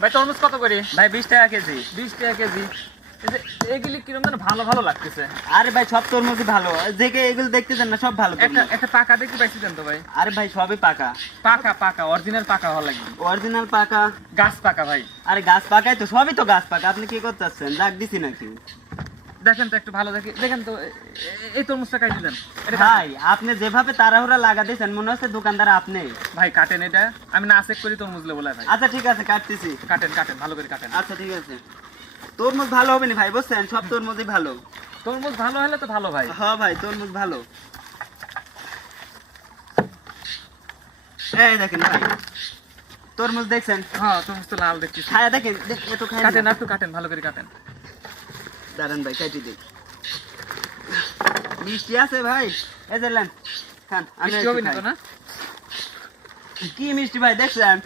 ভাই তরমুজ কত করে? ভাই 20 টাকা কেজি। 20 টাকা কেজি। এই যে এগুলি কিরকম যেন ভালো ভালো লাগতেছে। আরে ভাই সব তরমুজই ভালো, যে কে এগুলো দেখতেছেন না সব ভালো একটা তরমুজ। একটা পাকা দেখতে পাইছি দেন তো ভাই। আরে ভাই সবই পাকা। পাকা পাকা অরিজিনাল পাকা হওয়া লাগবে। অরিজিনাল পাকা। গাছ পাকা ভাই। আরে গাছ পাকাই তো, সবই তো গাছ পাকা। আপনি কি করতে চাচ্ছেন, জাগ দিছি নাকি? দেখেন তো একটু ভালো দেখি, দেখেন তো এই তরমুজটা কাটি দেন। এটা ভাই আপনি যেভাবে তাড়াহুড়া লাগা দিয়েছেন মনে হচ্ছে দোকানদার আপনি। ভাই কাটেন এটা, আমি না চেক করি তরমুজ লেবু ভাই। আচ্ছা ঠিক আছে, কাটতেছি। কাটেন কাটেন ভালো করে কাটেন। আচ্ছা ঠিক আছে। তরমুজ ভালো হবে না ভাই, বুঝছেন, সব তরমুজই ভালো। তরমুজ ভালো হলে তো ভালো ভাই। হ্যাঁ ভাই তরমুজ ভালো। এই দেখেন ভাই, তরমুজ দেখছেন? হ্যাঁ তরমুজ তো লাল দেখতেছি। খায়া দেখেন, এত খায় কাটেন না। একটু কাটেন ভালো করে কাটেন। দাঁড়ান ভাই কাটি দিই। মিষ্টি আছে ভাই, এই যে নেন, খান। আমি মিষ্টি একটু হবে না খাই। তো না? কি মিষ্টি ভাই দেখছেন?